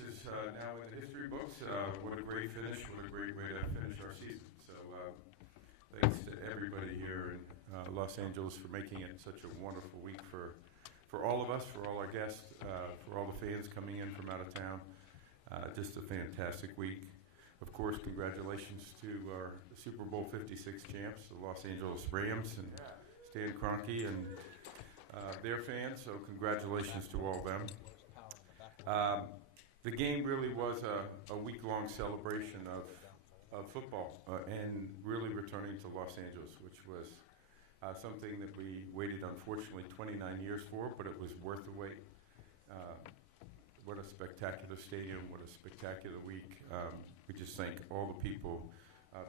is now in the history books. What a great finish. What a great way to finish our season. So thanks to everybody here in Los Angeles for making it such a wonderful week for all of us, for all our guests, for all the fans coming in from out of town. Just a fantastic week. Of course, congratulations to our Super Bowl 56 champs, the Los Angeles Rams, and Stan Kroenke and their fans. So congratulations to all of them. The game really was a week-long celebration of football and really returning to Los Angeles, which was something that we waited, unfortunately, 29 years for, but it was worth the wait. What a spectacular stadium, what a spectacular week. We just thank all the people,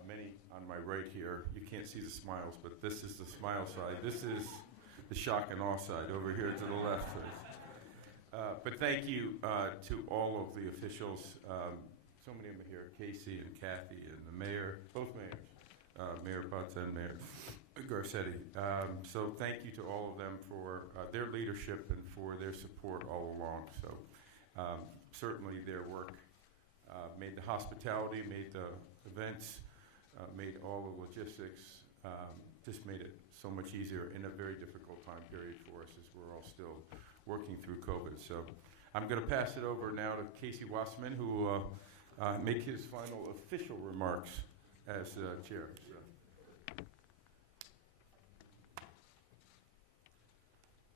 many on my right here. You can't see the smiles, but this is the smile side. This is the shock and awe side over here to the left. But thank you to all of the officials. So many of them are here, Casey and Kathy and the mayor, both mayors, Mayor Butts and Mayor Garcetti. So thank you to all of them for their leadership and for their support all along. So certainly their work made the hospitality, made the events, made all the logistics, just made it so much easier in a very difficult time period for us as we're all still working through COVID. So I'm going to pass it over now to Casey Wasserman, who will make his final official remarks as chair. So.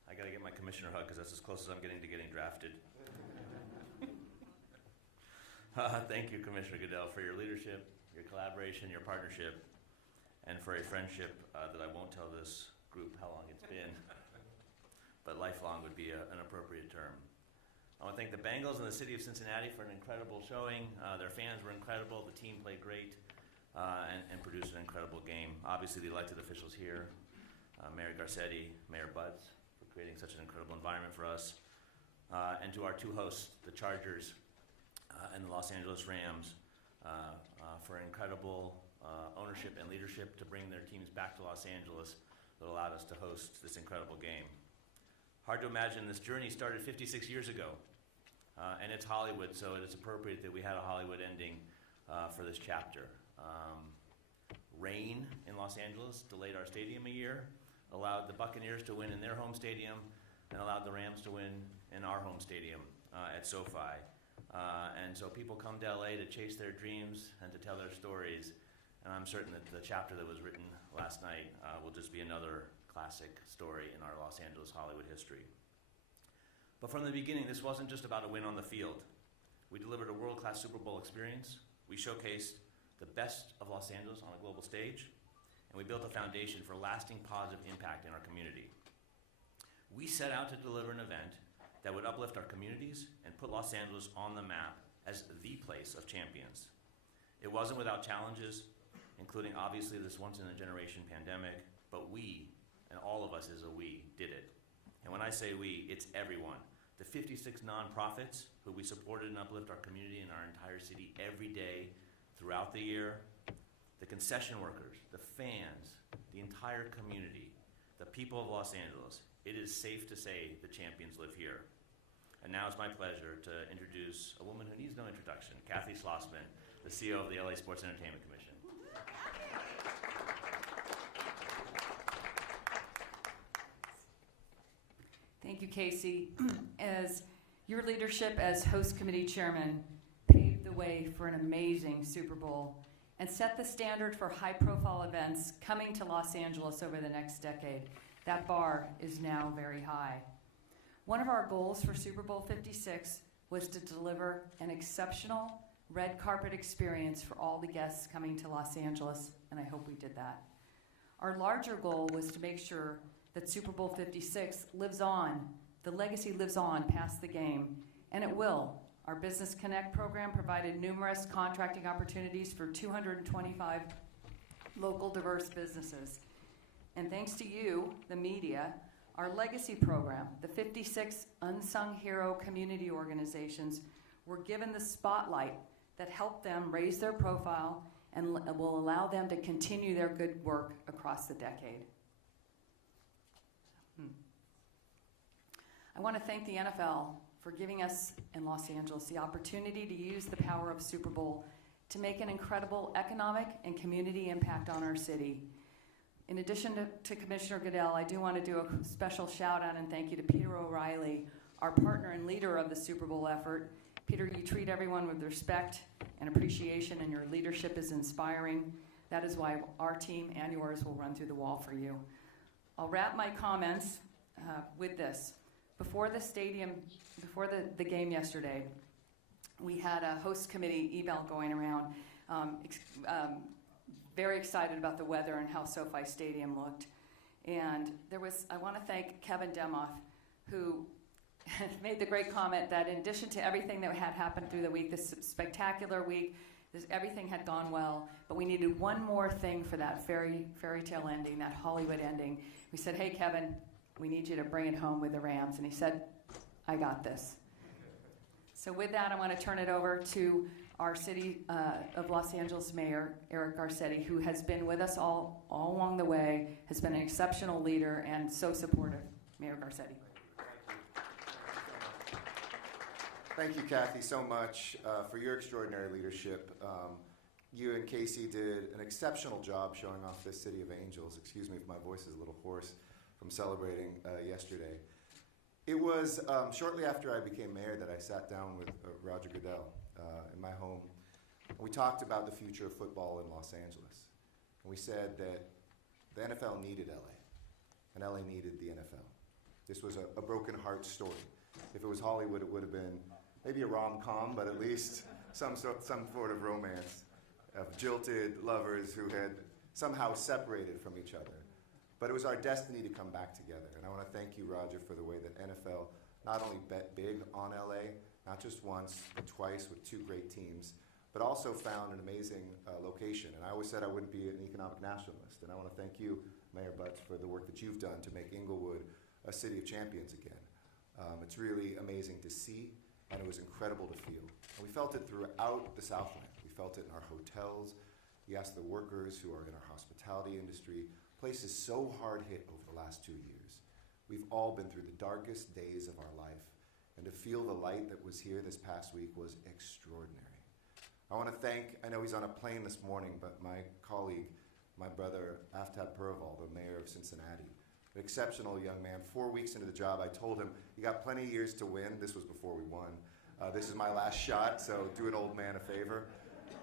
I got to get my commissioner hug because that's as close as I'm getting to getting drafted. Thank you, Commissioner Goodell, for your leadership, your collaboration, your partnership, and for a friendship that I won't tell this group how long it's been, but lifelong would be an appropriate term. I want to thank the Bengals and the city of Cincinnati for an incredible showing. Their fans were incredible. The team played great and produced an incredible game. Obviously, the elected officials here, Mayor Garcetti, Mayor Butts, for creating such an incredible environment for us, and to our two hosts, the Chargers and the Los Angeles Rams, for incredible ownership and leadership to bring their teams back to Los Angeles that allowed us to host this incredible game. Hard to imagine this journey started 56 years ago, and it's Hollywood, so it is appropriate that we had a Hollywood ending for this chapter. Rain in Los Angeles delayed our stadium a year, allowed the Buccaneers to win in their home stadium, and allowed the Rams to win in our home stadium at SoFi. And so people come to LA to chase their dreams and to tell their stories, and I'm certain that the chapter that was written last night will just be another classic story in our Los Angeles Hollywood history. But from the beginning, this wasn't just about a win on the field. We delivered a world-class Super Bowl experience. We showcased the best of Los Angeles on a global stage, and we built a foundation for lasting positive impact in our community. We set out to deliver an event that would uplift our communities and put Los Angeles on the map as the place of champions. It wasn't without challenges, including obviously this once-in-a-generation pandemic, but we, and all of us as a we, did it. And when I say we, it's everyone. The 56 nonprofits who we supported and uplift our community and our entire city every day throughout the year, the concession workers, the fans, the entire community, the people of Los Angeles. It is safe to say the champions live here. And now it's my pleasure to introduce a woman who needs no introduction, Kathy Schlossman, the CEO of the LA Sports Entertainment Commission. Thank you, Casey. As your leadership as host committee chairman paved the way for an amazing Super Bowl and set the standard for high-profile events coming to Los Angeles over the next decade. That bar is now very high. One of our goals for Super Bowl 56 was to deliver an exceptional red carpet experience for all the guests coming to Los Angeles, and I hope we did that. Our larger goal was to make sure that Super Bowl 56 lives on, the legacy lives on past the game, and it will. Our Business Connect program provided numerous contracting opportunities for 225 local diverse businesses. And thanks to you, the media, our legacy program, the 56 unsung hero community organizations, were given the spotlight that helped them raise their profile and will allow them to continue their good work across the decade. I want to thank the NFL for giving us in Los Angeles the opportunity to use the power of Super Bowl to make an incredible economic and community impact on our city. In addition to Commissioner Goodell, I do want to do a special shout out and thank you to Peter O'Reilly, our partner and leader of the Super Bowl effort. Peter, you treat everyone with respect and appreciation, and your leadership is inspiring. That is why our team and yours will run through the wall for you. I'll wrap my comments with this. Before the game yesterday, we had a host committee email going around, very excited about the weather and how SoFi Stadium looked. And I want to thank Kevin Demoff, who made the great comment that in addition to everything that had happened through the week, this spectacular week, everything had gone well, but we needed one more thing for that fairy tale ending, that Hollywood ending. We said, hey, Kevin, we need you to bring it home with the Rams. And he said, I got this. So with that, I want to turn it over to our City of Los Angeles Mayor, Eric Garcetti, who has been with us all along the way, has been an exceptional leader and so supportive. Mayor Garcetti. Thank you, Kathy, so much for your extraordinary leadership. You and Casey did an exceptional job showing off this City of Angels. Excuse me if my voice is a little hoarse from celebrating yesterday. It was shortly after I became mayor that I sat down with Roger Goodell in my home. And we talked about the future of football in Los Angeles. And we said that the NFL needed LA, and LA needed the NFL. This was a broken heart story. If it was Hollywood, it would have been maybe a rom-com, but at least some sort of romance of jilted lovers who had somehow separated from each other. But it was our destiny to come back together. And I want to thank you, Roger, for the way that NFL not only bet big on LA, not just once, but twice with two great teams, but also found an amazing location. And I always said I wouldn't be an economic nationalist. And I want to thank you, Mayor Butts, for the work that you've done to make Inglewood a city of champions again. It's really amazing to see, and it was incredible to feel. And we felt it throughout the Southland. We felt it in our hotels. You ask the workers who are in our hospitality industry, places so hard hit over the last 2 years. We've all been through the darkest days of our life, and to feel the light that was here this past week was extraordinary. I want to thank, I know he's on a plane this morning, but my colleague, my brother, Aftab Purval, the mayor of Cincinnati, an exceptional young man. 4 weeks into the job, I told him, you got plenty of years to win. This was before we won. This is my last shot, so do an old man a favor.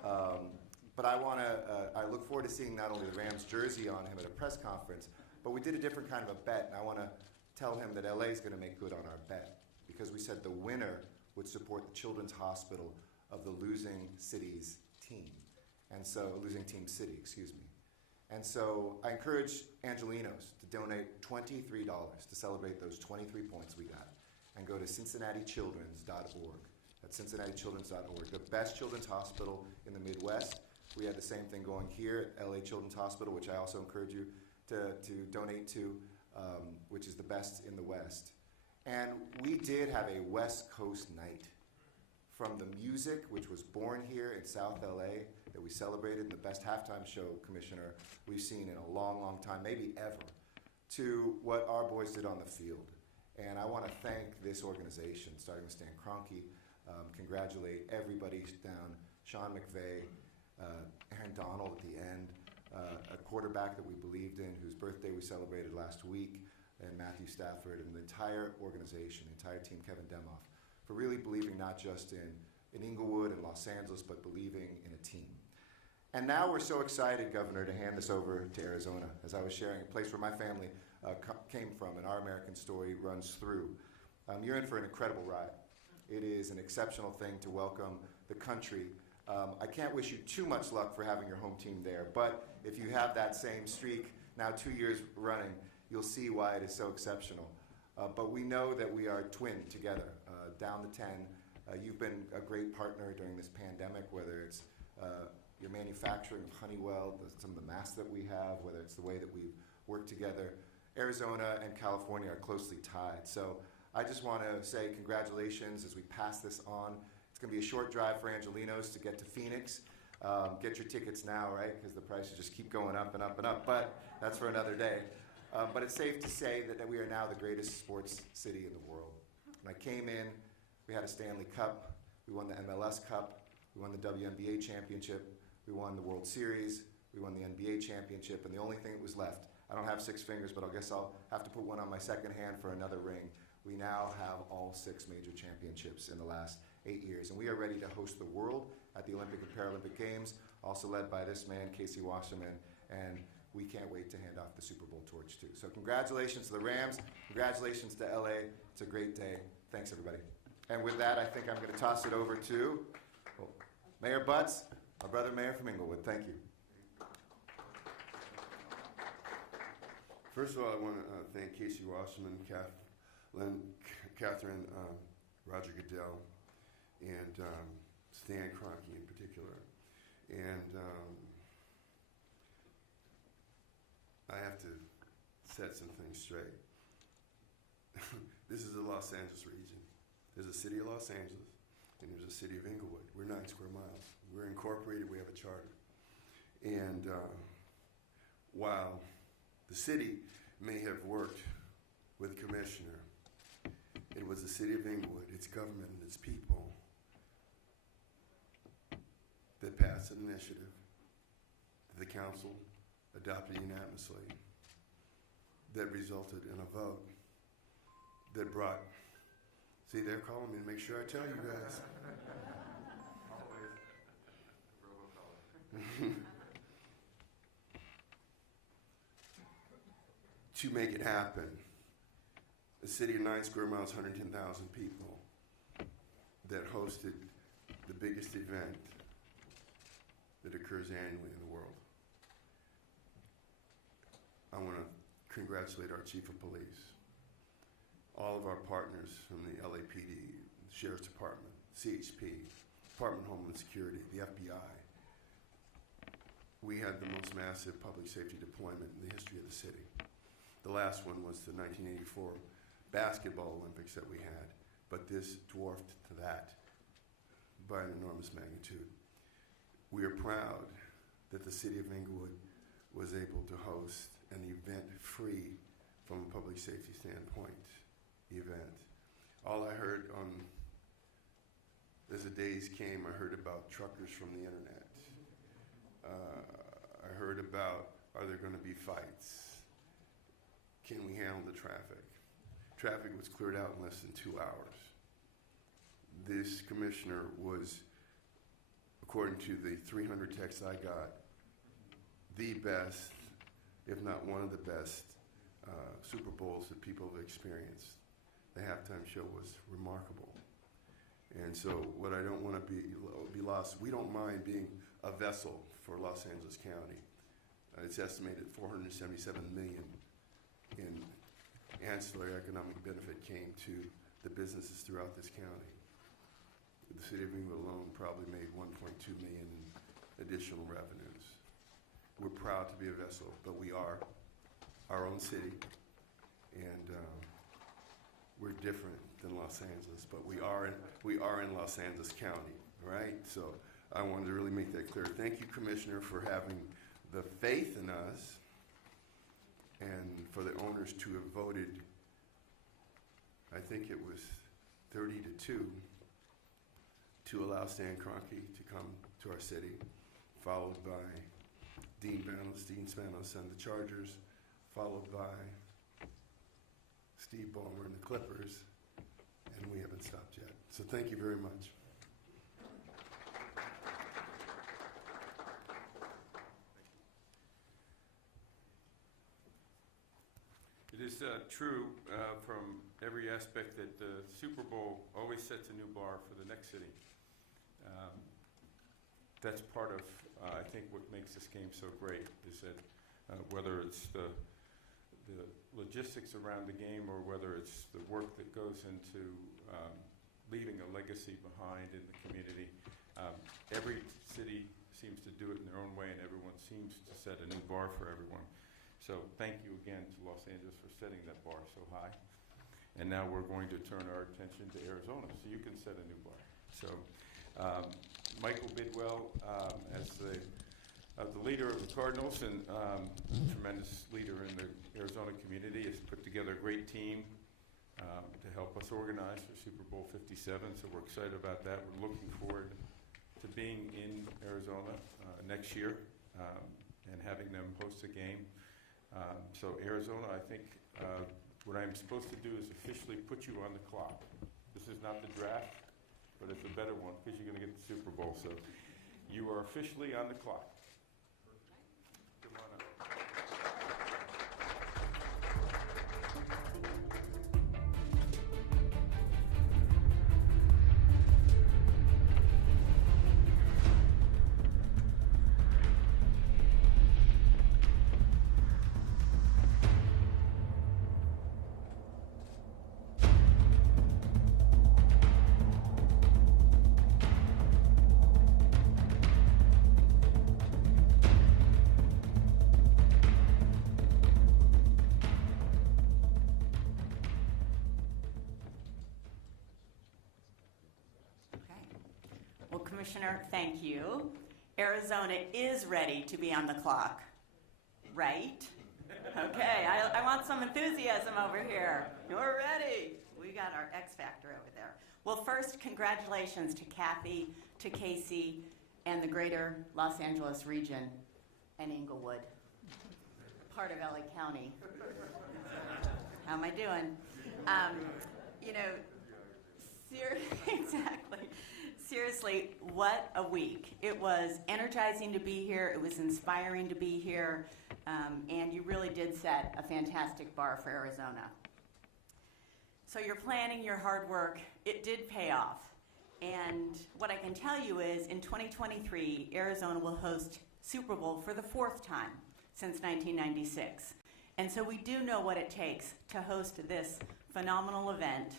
But I look forward to seeing not only the Rams jersey on him at a press conference, but we did a different kind of a bet, and I want to tell him that LA is going to make good on our bet, because we said the winner would support the Children's Hospital of the losing city's team. And so, losing team city, excuse me. And so I encourage Angelenos to donate $23 to celebrate those 23 points we got, and go to CincinnatiChildren's.org. That's CincinnatiChildren's.org, the best children's hospital in the Midwest. We had the same thing going here at LA Children's Hospital, which I also encourage you to donate to, which is the best in the West. And we did have a West Coast night. From the music, which was born here in South LA, that we celebrated, the best halftime show, Commissioner, we've seen in a long, long time, maybe ever, to what our boys did on the field. And I want to thank this organization, starting with Stan Kroenke, congratulate everybody down, Sean McVay, Aaron Donald at the end, a quarterback that we believed in, whose birthday we celebrated last week, and Matthew Stafford, and the entire organization, the entire team, Kevin Demoff, for really believing not just in Inglewood and Los Angeles, but believing in a team. And now we're so excited, Governor, to hand this over to Arizona. As I was sharing, a place where my family came from and our American story runs through. You're in for an incredible ride. It is an exceptional thing to welcome the country. I can't wish you too much luck for having your home team there, but if you have that same streak, now 2 years running, you'll see why it is so exceptional. But we know that we are twinned together, down the 10. You've been a great partner during this pandemic, whether it's your manufacturing of Honeywell, some of the masks that we have, whether it's the way that we've worked together. Arizona and California are closely tied. So I just want to say congratulations as we pass this on. It's going to be a short drive for Angelenos to get to Phoenix. Get your tickets now, right? Because the prices just keep going up and up and up. But that's for another day. But it's safe to say that we are now the greatest sports city in the world. When I came in, We had a Stanley Cup. We won the MLS Cup. We won the WNBA championship. We won the World Series. We won the NBA championship. And the only thing that was left, I don't have 6 fingers, but I guess I'll have to put one on my second hand for another ring. We now have all 6 major championships in the last 8 years. And we are ready to host the world at the Olympic and Paralympic Games, also led by this man, Casey Wasserman. And we can't wait to hand off the Super Bowl torch, too. So congratulations to the Rams. Congratulations to LA. It's a great day. Thanks, everybody. And with that, I think I'm going to toss it over to Mayor Butts, our brother mayor from Inglewood. Thank you. First of all, I want to thank Casey Wasserman, Catherine, Roger Goodell, and Stan Kroenke in particular. And I have to set some things straight. This is the Los Angeles region. There's a city of Los Angeles, and there's a city of Inglewood. We're 9 square miles. We're incorporated. We have a charter. And while the city may have worked with the commissioner, it was the city of Inglewood, its government, and its people that passed an initiative that the council adopted unanimously that resulted in a vote that brought, see, they're calling me to make sure I tell you guys. To make it happen, a city of 9 square miles, 110,000 people, that hosted the biggest event that occurs annually in the world. I want to congratulate our chief of police, all of our partners from the LAPD, the Sheriff's Department, CHP, Department of Homeland Security, the FBI. We had the most massive public safety deployment in the history of the city. The last one was the 1984 basketball Olympics that we had, but this dwarfed to that by an enormous magnitude. We are proud that the city of Inglewood was able to host an event free from a public safety standpoint event. All I heard as the days came, I heard about truckers from the internet. I heard about, are there going to be fights? Can we handle the traffic? Traffic was cleared out in less than 2 hours. This commissioner was, according to the 300 texts I got, the best, if not one of the best, Super Bowls that people have experienced. The halftime show was remarkable. And so what I don't want to be lost, we don't mind being a vessel for Los Angeles County. It's estimated $477 million in ancillary economic benefit came to the businesses throughout this county. The city of Inglewood alone probably made $1.2 million in additional revenues. We're proud to be a vessel, but we are our own city, and we're different than Los Angeles, but we are in Los Angeles County, right? So I wanted to really make that clear. Thank you, Commissioner, for having the faith in us and for the owners to have voted, I think it was 30-2, to allow Stan Kroenke to come to our city, followed by Dean Spanos and the Chargers, followed by Steve Ballmer and the Clippers, and we haven't stopped yet. So thank you very much. It is true from every aspect that the Super Bowl always sets a new bar for the next city. That's part of, I think, what makes this game so great is that whether it's the logistics around the game or whether it's the work that goes into leaving a legacy behind in the community, every city seems to do it in their own way and everyone seems to set a new bar for everyone. So thank you again to Los Angeles for setting that bar so high. And now we're going to turn our attention to Arizona, so you can set a new bar. So Michael Bidwell, as the leader of the Cardinals and tremendous leader in the Arizona community, has put together a great team, to help us organize for Super Bowl 57. So we're excited about that. We're looking forward to being in Arizona next year and having them host a game. So Arizona, I think what I'm supposed to do is officially put you on the clock. This is not the draft, but it's a better one because you're going to get the Super Bowl. So you are officially on the clock. Come on up. Well, Commissioner, thank you. Arizona is ready to be on the clock, right? Okay, I want some enthusiasm over here. You're ready. We got our X factor over there. Well, first, congratulations to Kathy, to Casey, and the greater Los Angeles region, and Inglewood, part of LA County. How am I doing? Exactly. Seriously, what a week. It was energizing to be here. It was inspiring to be here. And you really did set a fantastic bar for Arizona. So your planning, your hard work, it did pay off. And what I can tell you is in 2023, Arizona will host Super Bowl for the 4th time since 1996. And so we do know what it takes to host this phenomenal event.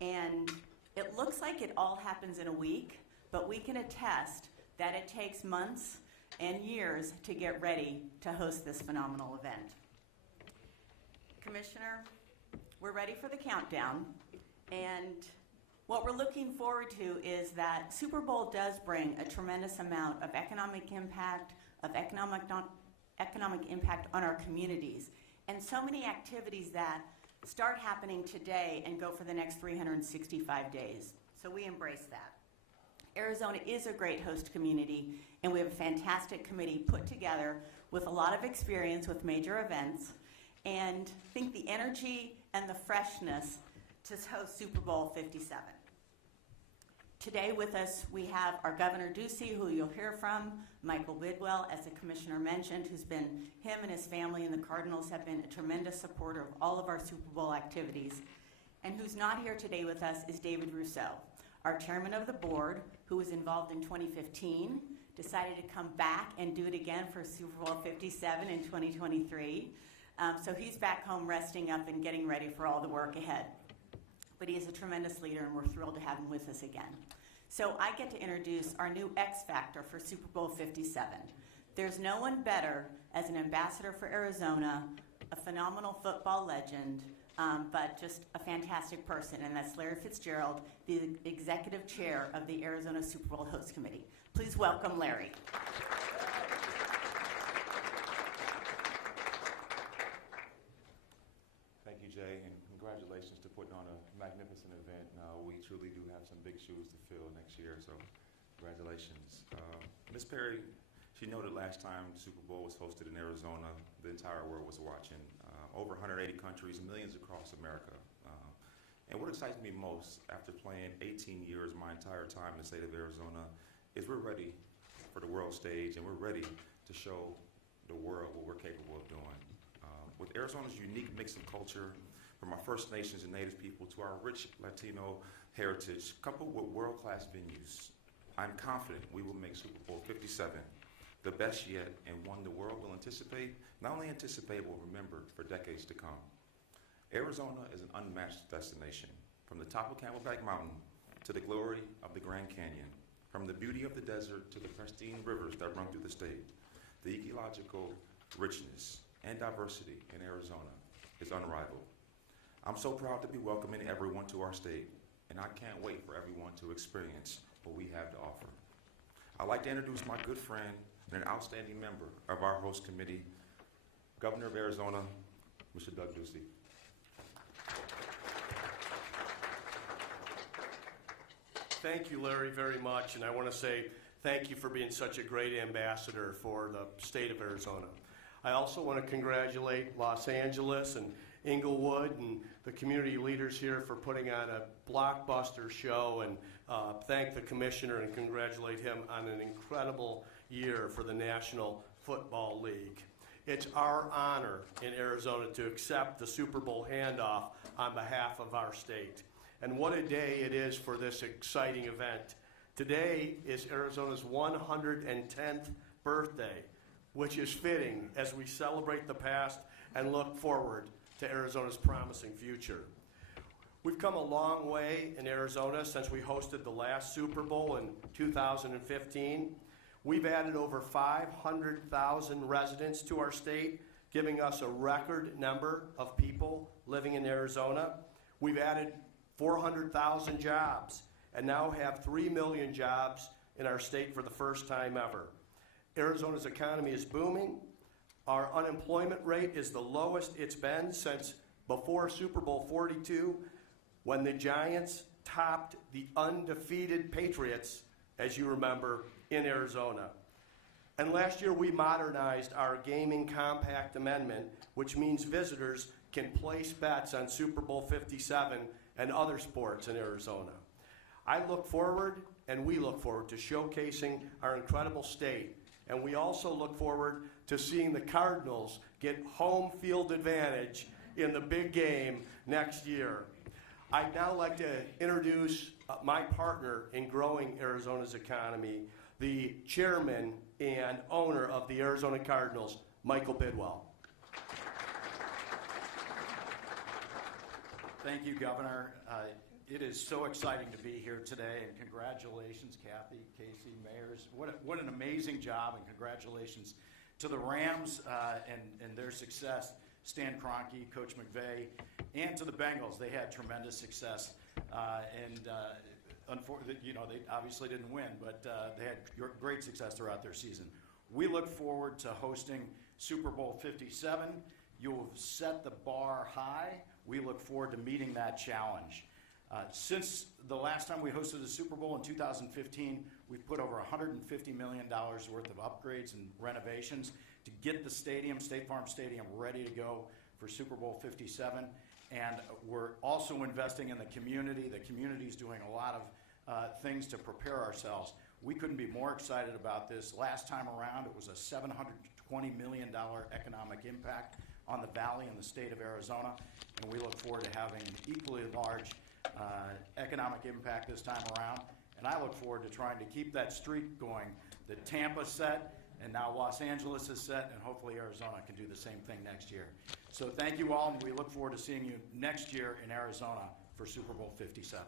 And it looks like it all happens in a week, but we can attest that it takes months and years to get ready to host this phenomenal event. Commissioner, we're ready for the countdown, and what we're looking forward to is that Super Bowl does bring a tremendous amount of economic impact, economic impact on our communities, and so many activities that start happening today and go for the next 365 days. So we embrace that. Arizona is a great host community, and we have a fantastic committee put together with a lot of experience with major events, and I think the energy and the freshness to host Super Bowl 57. Today with us, we have our Governor Ducey, who you'll hear from, Michael Bidwell, as the Commissioner mentioned, him and his family and the Cardinals have been a tremendous supporter of all of our Super Bowl activities. And who's not here today with us is David Rousseau, our Chairman of the Board, who was involved in 2015, decided to come back and do it again for Super Bowl 57 in 2023. So he's back home resting up and getting ready for all the work ahead. But he is a tremendous leader, and we're thrilled to have him with us again. So I get to introduce our new X Factor for Super Bowl 57. There's no one better as an ambassador for Arizona, a phenomenal football legend, but just a fantastic person, and that's Larry Fitzgerald, the Executive Chair of the Arizona Super Bowl Host Committee. Please welcome Larry. Thank you, Jay, and congratulations to putting on a magnificent event. We truly do have some big shoes to fill next year, so congratulations. Ms. Perry, she noted last time the Super Bowl was hosted in Arizona, the entire world was watching. Over 180 countries, millions across America. And what excites me most after playing 18 years, my entire time in the state of Arizona, is we're ready for the world stage, and we're ready to show the world what we're capable of doing. With Arizona's unique mix of culture, from our First Nations and Native people to our rich Latino heritage, coupled with world-class venues, I'm confident we will make Super Bowl 57 the best yet, and one the world will anticipate, not only anticipate, but remember for decades to come. Arizona is an unmatched destination. From the top of Camelback Mountain to the glory of the Grand Canyon, from the beauty of the desert to the pristine rivers that run through the state, the ecological richness and diversity in Arizona is unrivaled. I'm so proud to be welcoming everyone to our state, and I can't wait for everyone to experience what we have to offer. I'd like to introduce my good friend and an outstanding member of our host committee, Governor of Arizona, Mr. Doug Ducey. Thank you, Larry, very much, and I want to say thank you for being such a great ambassador for the state of Arizona. I also want to congratulate Los Angeles and Inglewood and the community leaders here for putting on a blockbuster show, and thank the commissioner and congratulate him on an incredible year for the National Football League. It's our honor in Arizona to accept the Super Bowl handoff on behalf of our state. And what a day it is for this exciting event. Today is Arizona's 110th birthday, which is fitting as we celebrate the past and look forward to Arizona's promising future. We've come a long way in Arizona since we hosted the last Super Bowl in 2015. We've added over 500,000 residents to our state, giving us a record number of people living in Arizona. We've added 400,000 jobs and now have 3 million jobs in our state for the first time ever. Arizona's economy is booming. Our unemployment rate is the lowest it's been since before Super Bowl 42, when the Giants topped the undefeated Patriots, as you remember, in Arizona. And last year we modernized our gaming compact amendment, which means visitors can place bets on Super Bowl 57 and other sports in Arizona. I look forward, and we look forward, to showcasing our incredible state. And we also look forward to seeing the Cardinals get home field advantage in the big game next year. I'd now like to introduce my partner in growing Arizona's economy, the chairman and owner of the Arizona Cardinals, Michael Bidwell. Thank you, Governor. It is so exciting to be here today, and congratulations, Kathy, Casey, mayors. What an amazing job, and congratulations to the Rams and their success, Stan Kroenke, Coach McVay, and to the Bengals. They had tremendous success, unfortunately, they obviously didn't win, but they had great success throughout their season. We look forward to hosting Super Bowl 57. You'll set the bar high. We look forward to meeting that challenge. Since the last time we hosted a Super Bowl in 2015, we've put over $150 million worth of upgrades and renovations to get the stadium, State Farm Stadium, ready to go for Super Bowl 57. And we're also investing in the community. The community's doing a lot of things to prepare ourselves. We couldn't be more excited about this. Last time around, it was a $720 million economic impact on the valley and the state of Arizona, and we look forward to having an equally large economic impact this time around. And I look forward to trying to keep that streak going that Tampa set, and now Los Angeles is set, and hopefully Arizona can do the same thing next year. So thank you all, and we look forward to seeing you next year in Arizona for Super Bowl 57.